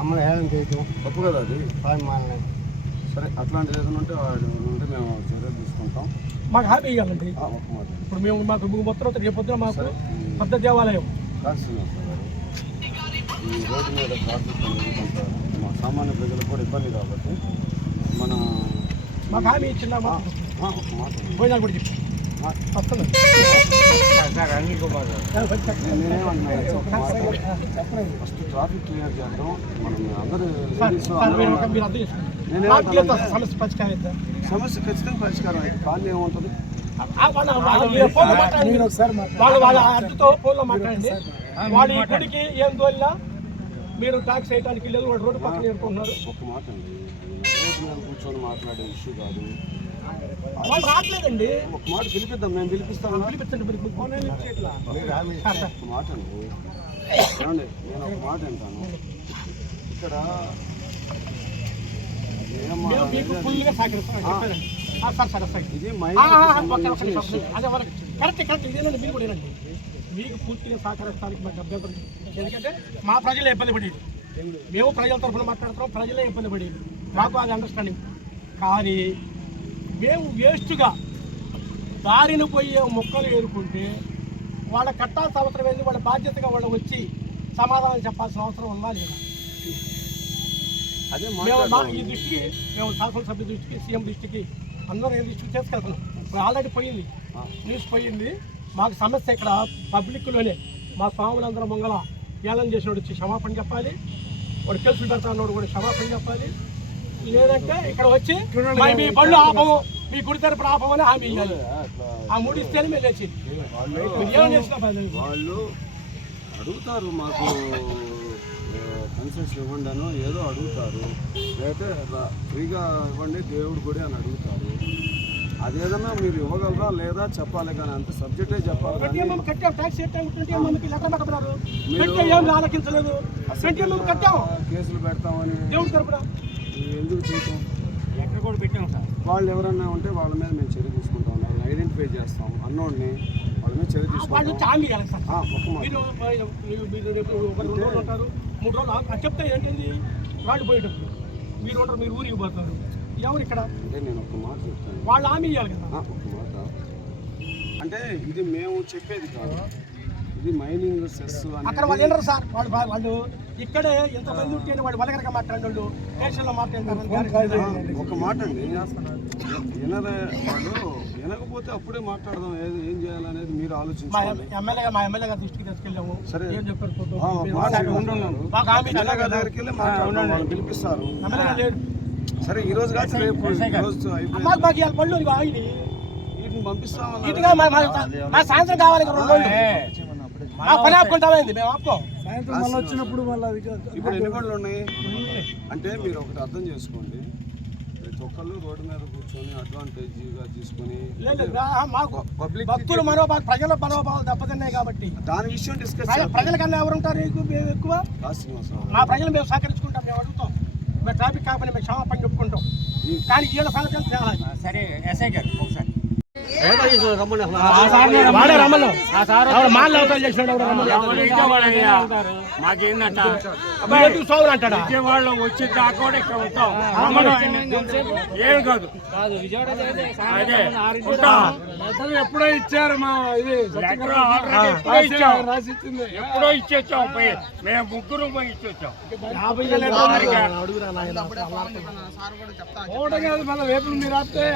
మమ్మల్ని హేళన చేయటం. తప్పు కదా అది? అభిమానులని సరే అట్లాంటిది ఏదైనా ఉంటే వాడి ఉంటే మేము చర్యలు తీసుకుంటాం. మాకు హామీ ఇవ్వాలండి. ఆ, ఒక్క మాట. ఇప్పుడు మేము మాకు మొత్తం రేపు పొద్దున మాకు సరే. పెద్ద దేవాలయం. ఈ రోడ్డు మీద ట్రాఫిక్ కొంత మా సామాన్య ప్రజలకు కూడా ఇబ్బంది కాబట్టి మన మాకు హామీ ఇచ్చిన ఆ, ఆ, ఒక్క మాట. భోజనాలు కూడా చెప్పి ఫస్ట్ ట్రాఫిక్ క్లియర్ చేద్దాం మనం అందరూ సమస్య పరిష్కారం సమస్య ఖచ్చితంగా పరిష్కారం అయితే కానీ ఏముంటుంది వాళ్ళు వాళ్ళ అడ్డుతో ఫోన్లో మాట్లాడండి. వాడు ఇప్పటికి ఏం తోలినా మీరు ట్యాక్స్ వేయడానికి లేదు వాడు రోడ్డు పక్కన ఒక మాట అండి కూర్చొని మాట్లాడే ఇష్యూ కాదు వాళ్ళు రావట్లేదండి. ఒక మాట పిలిపిద్దాం మేము పిలిపిస్తాం. పిలిపించండి పిలిపి. ఫోన్ మీరు సార్. ఒక మాట అండి. ఏమండి నేను ఒక మాట అంటాను. ఇక్కడ ఇది కరెక్ట్ కరెక్ట్ ఇదేనండి మీరు కూడా మీకు పూర్తిగా సహకరిస్తానికి మాకు అభ్యంతరం. ఎందుకంటే మా ప్రజలే ఇబ్బంది పడేది. మేము ప్రజల తరఫున మాట్లాడుతున్నాం ప్రజలే ఇబ్బంది పడేది. మాకు అది అండర్స్టాండింగ్ కానీ మేము వేస్ట్గా దారిన పోయే మొక్కలు ఏరుకుంటే వాళ్ళ కట్టాల్సిన అవసరం ఏంది? వాళ్ళ బాధ్యతగా వాళ్ళు వచ్చి సమాధానం చెప్పాల్సిన అవసరం ఉండాలి కదా అదే ఈ దృష్టికి మేము శాసనసభ్య దృష్టికి సీఎం దృష్టికి అందరూ ఏ దృష్టికి చేసుకెళ్తున్నాం ఇప్పుడు ఆల్రెడీ పోయింది. న్యూస్ పోయింది. మాకు సమస్య ఇక్కడ పబ్లిక్లోనే మా స్వాములందరూ మంగళ ఏలం చేసినోడు వచ్చి క్షమాపణ చెప్పాలి. వాడు కేసులు పెడతా కూడా క్షమాపణ చెప్పాలి. లేదంటే ఇక్కడ వచ్చి "మరి మీ బళ్ళు ఆపము మీ గుడి తరపున ఆపమని హామీ ఇవ్వాలి ఆ మూడు ఇస్తేనే మేము లేచి వాళ్ళు మీరు అడుగుతారు మాకు కన్సెషన్ ఇవ్వండి అనో ఏదో అడుగుతారు. లేకపోతే ఫ్రీగా ఇవ్వండి దేవుడు గుడి అని అడుగుతారు. అదేదన్నా మీరు ఇవ్వగలరా లేదా చెప్పాలి కానీ అంత సబ్జెక్టే చెప్పాలి కట్టాం కేసులు పెడతామని దేవుడి తరపున? ఎందుకు చేయటం? ఎక్కడ కూడా పెట్టాం సార్. వాళ్ళు ఎవరన్నా ఉంటే వాళ్ళ మీద మేము చర్య తీసుకుంటాం. వాళ్ళని ఐడెంటిఫై చేస్తాం. అన్నోడిని వాళ్ళ మీద చర్య వాళ్ళు తీసుకుంటాం. ఇవ్వాలి సార్. ఆ, ఒక్క మాట. మీరు మీరు మీరు రేపు ఒక రెండు రోజులు ఉంటారు. మూడు రోజులు ఆ- అది చెప్తే ఏంటండి? వాళ్ళు పోయేటప్పుడు. మీరు ఉంటారు మీరు ఊరికి పోతారు. ఎవరు ఇక్కడ? అంటే నేను ఒక మాట చెప్తాను. వాళ్ళు హామీ ఇవ్వాలి కదా. ఆ, మాట. అంటే ఇది మేము చెప్పేది కాదు. ఇది మైనింగ్ సెస్ అక్కడ వాళ్ళు వినరు సార్? వాళ్ళు వాళ్ళు ఇక్కడే ఎంతమంది ఉంటే వాళ్ళు వలగరగా మాట్లాడారు స్టేషన్లో మాట్లాడారు ఒక మాట అండి. వినరే వాళ్ళు వినకపోతే అప్పుడే మాట్లాడదాం. ఏది ఏం చేయాలనేది మీరు మా ఆలోచించాలి ఎమ్మెల్యేగా మా ఎమ్మెల్యే గారి దృష్టికి తీసుకెళ్ళాము. సరే. ఏం చెప్పారు పిలిపిస్తారు. సరే ఈ రోజు కాదు రేపు రోజు పళ్ళు వీటిని ఇటుగా మా సాయంత్రం కావాలి ఇంకా రెండు రోజులు మా పని ఆపుకుంటామైంది మేము ఆపుకోం. వచ్చినప్పుడు ఇప్పుడు ఎన్ని బండ్లు ఉన్నాయి? అంటే మీరు ఒకటి అర్థం చేసుకోండి. ప్రతి ఒక్కళ్ళు రోడ్డు మీద కూర్చొని అడ్వాంటేజ్గా తీసుకొని లేదు ఆ, మాకు పబ్లిక్ భక్తులు మనోభావాలు ప్రజల మనోభావాలు దెబ్బతిన్నాయి కాబట్టి. దాని విషయం డిస్కస్ ప్రజ- ప్రజల కన్నా ఎవరు ఉంటారు ఎక్కువ మేము ఎక్కువ? శ్రీనివాసరావు మా ప్రజలు మేము సహకరించుకుంటాం మేము అడుగుతాం. మేము ట్రాఫిక్ కాకపోతే మేము క్షమాపణ చెప్పుకుంటాం. కానీ వీళ్ళ సహకరణ తేవాలి సరే ఎస్ఐ గారు ఒకసారి. వాడే రమ్మను. మాల్ అవతలు చేసినాడు ఎవడో రమ్మను. మాకేందంట? అబ్బాయి ఎందుకు సోదరు అంటాడా? విజయవాడలో వచ్చి దాకా ఇక్కడ ఉంటాం. ఏం కాదు. ఎప్పుడో ఇచ్చారు మా ఇది ఎప్పుడో ఇచ్చాం. ఎప్పుడో ఇచ్చేచ్చాం పోయి. మేము ముగ్గురు పోయి ఓట కాదు మళ్ళీ మీరు రాస్తే